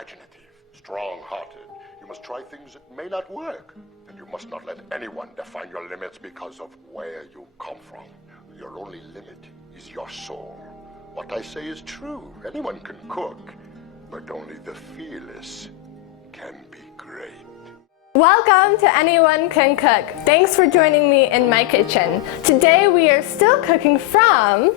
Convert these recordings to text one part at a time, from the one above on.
imaginative, strong-hearted. You must try things that may not work. And you must not let anyone define your limits because of where you come from. Your only limit is your soul. What I say is true. Anyone can cook, but only the fearless can be great. Welcome to Anyone Can Cook. Thanks for joining me in my kitchen. Today we are still cooking from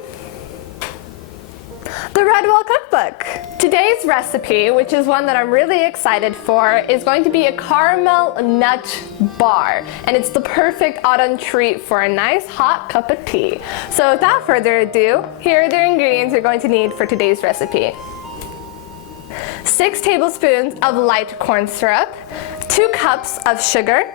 the Redwall Cookbook. Today's recipe, which is one that I'm really excited for, is going to be a caramel nut bar. And it's the perfect autumn treat for a nice hot cup of tea. So without further ado, here are the ingredients you're going to need for today's recipe. 6 tablespoons of light corn syrup, 2 cups of sugar,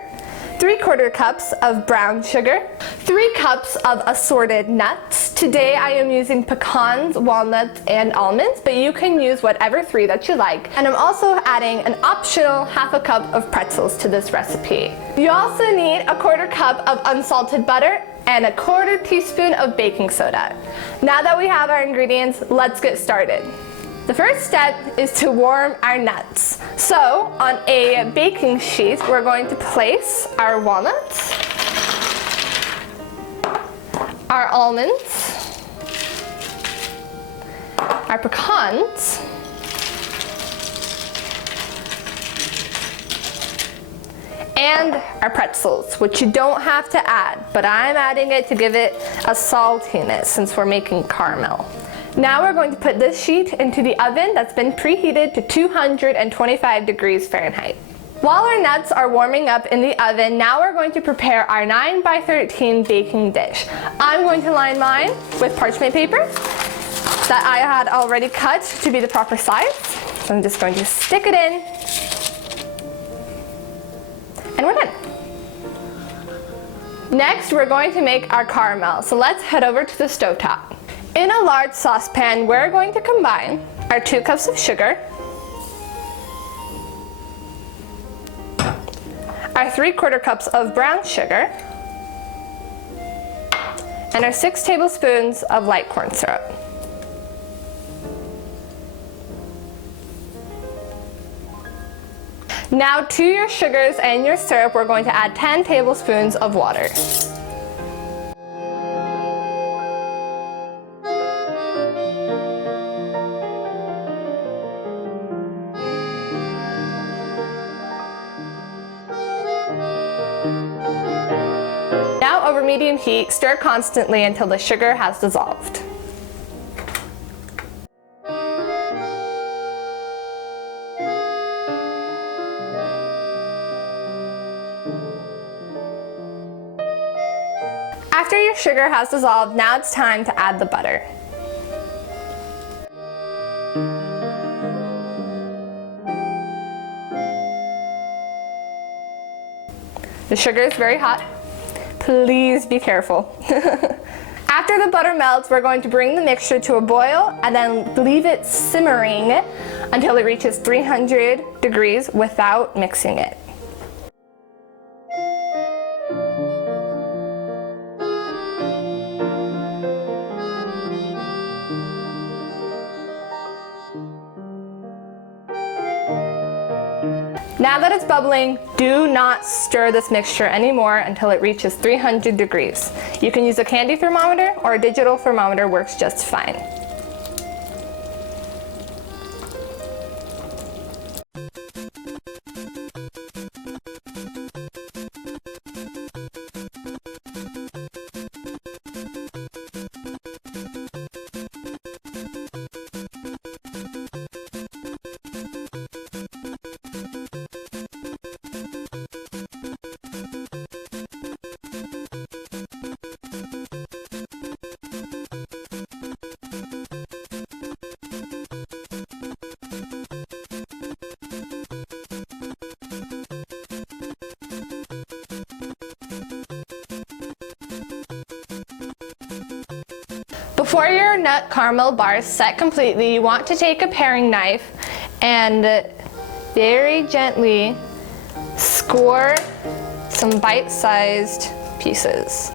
3/4 cups of brown sugar, 3 cups of assorted nuts. Today I am using pecans, walnuts, and almonds, but you can use whatever 3 that you like. And I'm also adding an optional 1/2 cup of pretzels to this recipe. You also need 1/4 cup of unsalted butter and 1/4 teaspoon of baking soda. Now that we have our ingredients, let's get started. The first step is to warm our nuts. So on a baking sheet, we're going to place our walnuts, our almonds, our pecans, and our pretzels, which you don't have to add, but I'm adding it to give it a saltiness since we're making caramel. Now we're going to put this sheet into the oven that's been preheated to 225 degrees Fahrenheit. While our nuts are warming up in the oven, now we're going to prepare our 9x13 baking dish. I'm going to line mine with parchment paper that I had already cut to be the proper size. So I'm just going to stick it in, and we're done. Next, we're going to make our caramel. So let's head over to the stovetop. In a large saucepan, we're going to combine our 2 cups of sugar, our 3/4 cups of brown sugar, and our 6 tablespoons of light corn syrup. Now to your sugars and your syrup, we're going to add 10 tablespoons of water. Now over medium heat, stir constantly until the sugar has dissolved. After your sugar has dissolved, now it's time to add the butter. The sugar is very hot. Please be careful. After the butter melts, we're going to bring the mixture to a boil and then leave it simmering until it reaches 300 degrees without mixing it. Now that it's bubbling, do not stir this mixture anymore until it reaches 300 degrees. You can use a candy thermometer or a digital thermometer, works just fine. Before your nut caramel bars set completely, you want to take a paring knife and very gently score some bite-sized pieces.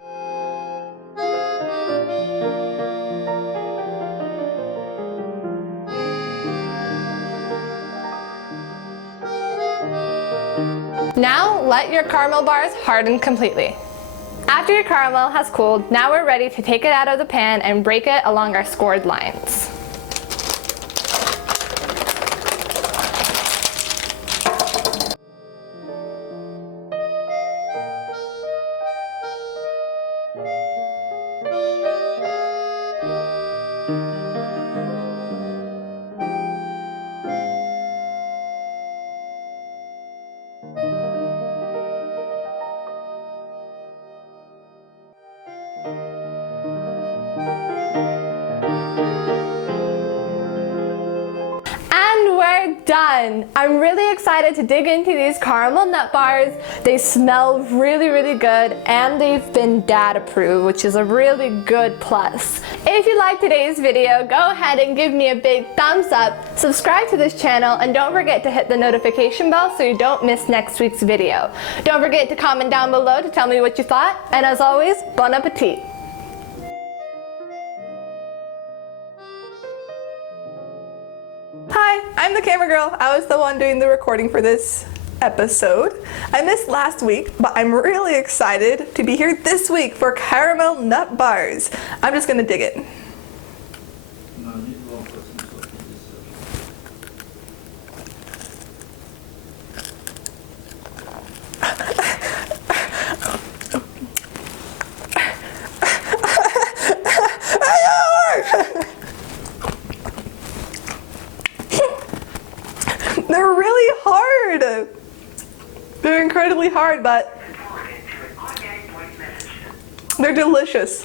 Now let your caramel bars harden completely. After your caramel has cooled, now we're ready to take it out of the pan and break it along our scored lines. Done! I'm really excited to dig into these caramel nut bars. They smell really, really good, and they've been dad approved, which is a really good plus. If you liked today's video, go ahead and give me a big thumbs up, subscribe to this channel, and don't forget to hit the notification bell so you don't miss next week's video. Don't forget to comment down below to tell me what you thought, and as always, bon appetit! Hi, I'm the camera girl. I was the one doing the recording for this episode. I missed last week, but I'm really excited to be here this week for caramel nut bars. I'm just gonna dig it. They're really hard. They're incredibly hard, but they're delicious.